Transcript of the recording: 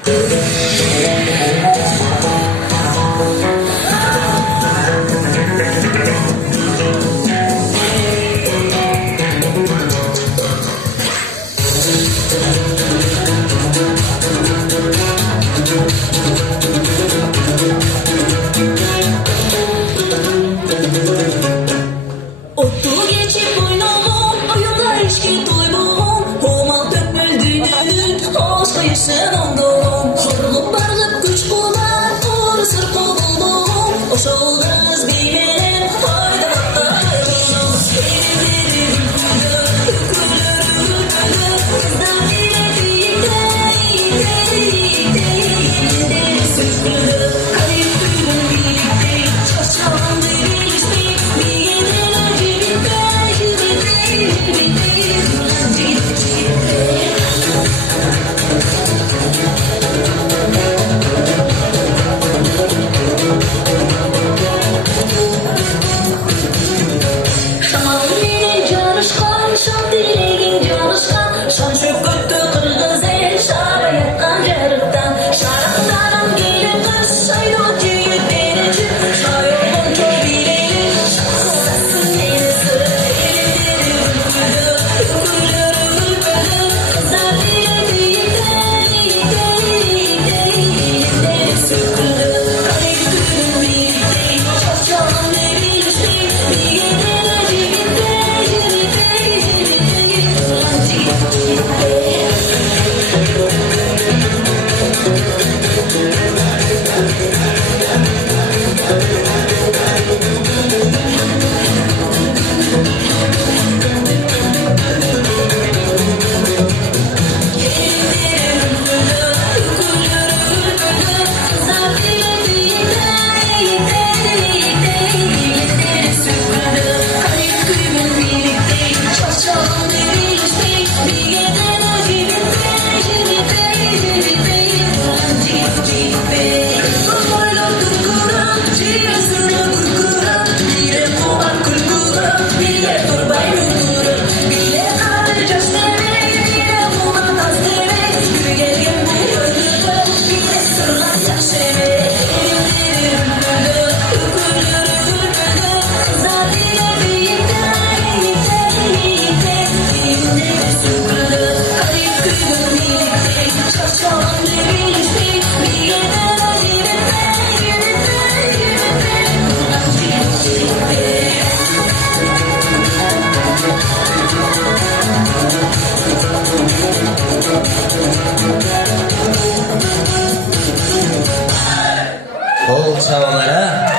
Ottu geçip oynadım, oyunda içki duydum. Roman döküldüğünün aşk yaşın oldum. Horlup barlık güç bulan, doğru sır buldum. O şoldunuz bir yere, haydi hatta ayrıldım. Evlerim kızdan birlikte sürdü. Kayıp duygun birlikte, şaşalan değişti. Bir yere Kol çavalara